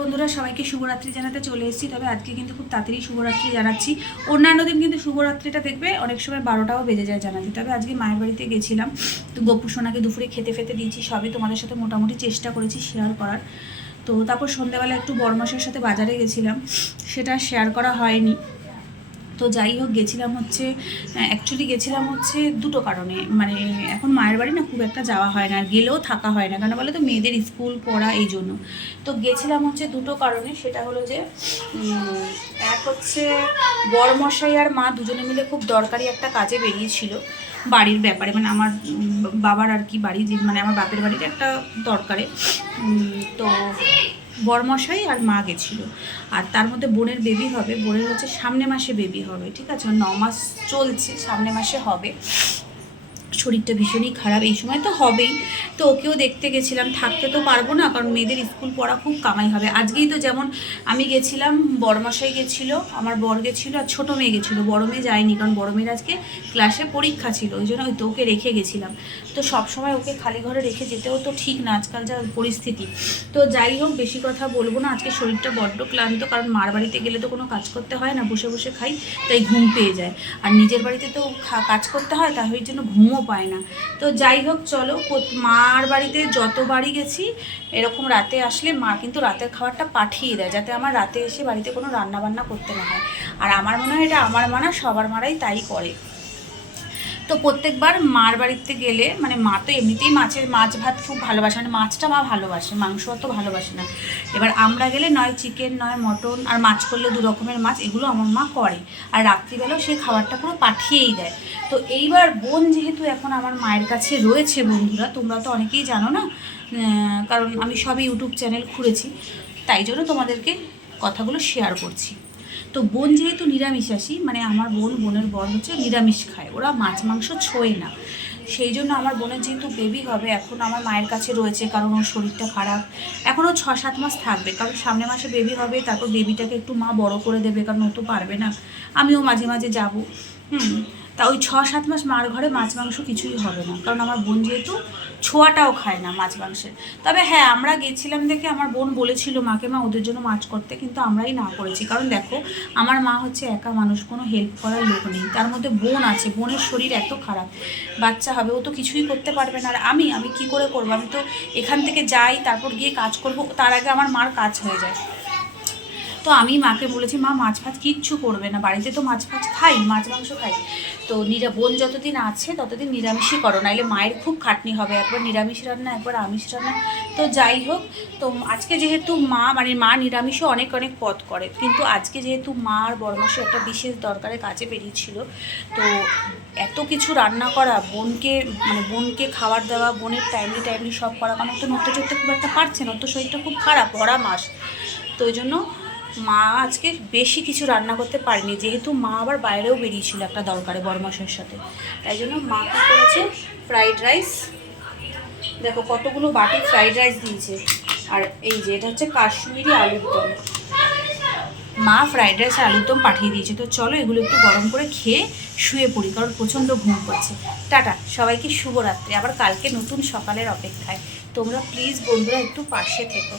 বন্ধুরা সবাইকে শুভরাত্রি জানাতে চলে এসেছি। তবে আজকে কিন্তু খুব তাড়াতাড়ি শুভরাত্রি জানাচ্ছি। অন্যান্য দিন কিন্তু শুভরাত্রিটা দেখবে অনেক সময় 12টাও বেজে যায় জানাতে। তবে আজকে মায়ের বাড়িতে গেছিলাম, তো গপু সোনাকে দুপুরে খেতে দিয়েছি, সবই তোমাদের সাথে মোটামুটি চেষ্টা করেছি শেয়ার করার। তো তারপর সন্ধ্যাবেলা একটু বড়মাসের সাথে বাজারে গেছিলাম, সেটা শেয়ার করা হয়নি। তো যাই হোক গেছিলাম হচ্ছে, অ্যাকচুয়ালি গেছিলাম হচ্ছে দুটো কারণে। মানে এখন মায়ের বাড়ি না খুব একটা যাওয়া হয় না, আর গেলেও থাকা হয় না, কেন বলে তো মেয়েদের স্কুল পড়া, এই জন্য। তো গেছিলাম হচ্ছে দুটো কারণে। সেটা হলো যে এক হচ্ছে বড়মশাই আর মা দুজনে মিলে খুব দরকারি একটা কাজে বেরিয়েছিল বাড়ির ব্যাপারে, মানে আমার বাবার আর কি বাড়ি, মানে আমার বাপের বাড়ির একটা দরকারে। তো বড়মশাই আর মা গেছিলো। আর তার মধ্যে বোনের বেবি হবে, বোনের হচ্ছে সামনে মাসে বেবি হবে, ঠিক আছে, 9 মাস চলছে, সামনে মাসে হবে। শরীরটা ভীষণই খারাপ, এই সময় তো হবেই। তো ওকেও দেখতে গেছিলাম, থাকতে তো পারবো না, কারণ মেয়েদের স্কুল পড়া খুব কামাই হবে। আজকেই তো যেমন আমি গেছিলাম, বড়মশাই গেছিলো, আমার বর গেছিলো, আর ছোটো মেয়ে গেছিলো। বড় মেয়ে যায়নি, কারণ বড় মেয়ের আজকে ক্লাসে পরীক্ষা ছিল, ওই জন্য তো ওকে রেখে গেছিলাম। তো সবসময় ওকে খালি ঘরে রেখে যেতেও তো ঠিক না, আজকাল যা পরিস্থিতি। তো যাই হোক, বেশি কথা বলবো না, আজকে শরীরটা বড্ড ক্লান্ত, কারণ মার বাড়িতে গেলে তো কোনো কাজ করতে হয় না, বসে বসে খাই, তাই ঘুম পেয়ে যায়। আর নিজের বাড়িতে তো কাজ করতে হয়, তাই ওই জন্য ঘুমও পায় না। তো যাই হোক চলো, মার বাড়িতে যতবারই গেছি এরকম রাতে আসলে মা কিন্তু রাতের খাবারটা পাঠিয়ে দেয়, যাতে আমার রাতে এসে বাড়িতে কোনো রান্না বান্না করতে না হয়। আর আমার মনে হয় এটা আমার মা না, সবার মারাই তাই করে। তো প্রত্যেকবার মার বাড়িতে গেলে, মানে মা তো এমনিতেই মাছ ভাত খুব ভালোবাসে, মানে মাছটা মা ভালোবাসে, মাংস অত ভালোবাসে না। এবার আমরা গেলে নয় চিকেন নয় মটন, আর মাছ করলে 2 রকমের মাছ, এগুলো আমার মা করে। আর রাত্রিবেলাও সে খাবারটা পুরো পাঠিয়েই দেয়। তো এইবার বোন যেহেতু এখন আমার মায়ের কাছে রয়েছে, বন্ধুরা তোমরা তো অনেকেই জানো না, কারণ আমি সবই ইউটিউব চ্যানেল খুলেছি, তাই জন্য তোমাদেরকে কথাগুলো শেয়ার করছি। তো বোন যেহেতু নিরামিষাশী, মানে আমার বোনের বর হচ্ছে নিরামিষ খায়, ওরা মাছ মাংস ছোঁয় না। সেই জন্য আমার বোনের যেহেতু বেবি হবে, এখন আমার মায়ের কাছে রয়েছে, কারণ ওর শরীরটা খারাপ। এখনও 6-7 মাস থাকবে, কারণ সামনের মাসে বেবি হবে, তারপর বেবিটাকে একটু মা বড় করে দেবে, কারণ ও তো পারবে না, আমিও মাঝে মাঝে যাবো। তা ওই 6-7 মাস মার ঘরে মাছ মাংস কিছুই হবে না, কারণ আমার বোন যেহেতু ছোঁয়াটাও খায় না মাছ মাংসের। তবে হ্যাঁ, আমরা গেছিলাম দেখে আমার বোন বলেছিল মাকে, মা ওদের জন্য মাছ করতে, কিন্তু আমরাই না করেছি। কারণ দেখো, আমার মা হচ্ছে একা মানুষ, কোনো হেল্প করার লোক নেই, তার মধ্যে বোন আছে, বোনের শরীর এত খারাপ, বাচ্চা হবে, ও তো কিছুই করতে পারবে না। আর আমি কি করে করবো? আমি তো এখান থেকে যাই, তারপর গিয়ে কাজ করব, তার আগে আমার মার কাজ হয়ে যায়। তো আমি মাকে বলেছি, মা মাছ ভাত কিচ্ছু করবে না, বাড়িতে তো মাছ খাই, মাছ মাংস খাই। তো বোন যতদিন আছে ততদিন নিরামিষই করো, নাহলে মায়ের খুব খাটনি হবে, একবার নিরামিষ রান্না একবার আমিষ রান্না। তো যাই হোক, তো আজকে যেহেতু মা নিরামিষও অনেক পদ করে, কিন্তু আজকে যেহেতু মা আর বড়মাসে একটা বিশেষ দরকারে কাজে বেরিয়েছিল, তো এত কিছু রান্না করা, বোনকে খাবার দেওয়া, বোনের টাইমলি সব করা, কারণ তো নড়তে চড়তে খুব একটা পারছে না, তো শরীরটা খুব খারাপ, ভরা মাস। তো ওই জন্য মা আজকে বেশি কিছু রান্না করতে পারেনি, যেহেতু মা আবার বাইরেও বেরিয়েছিল একটা দরকারে বড়মাসের সাথে, তাই জন্য মা কী করেছে, ফ্রাইড রাইস, দেখো কতগুলো বাটি ফ্রাইড রাইস দিয়েছে। আর এই যে এটা হচ্ছে কাশ্মীরি আলুর দম, মা ফ্রাইড রাইস আলুর দম পাঠিয়ে দিয়েছে। তো চলো এগুলো একটু গরম করে খেয়ে শুয়ে পড়ি, কারণ প্রচণ্ড ঘুম পাচ্ছে। টাটা, সবাইকে শুভরাত্রি, আবার কালকে নতুন সকালের অপেক্ষায়। তোমরা প্লিজ বন্ধুরা একটু পাশে থেকো।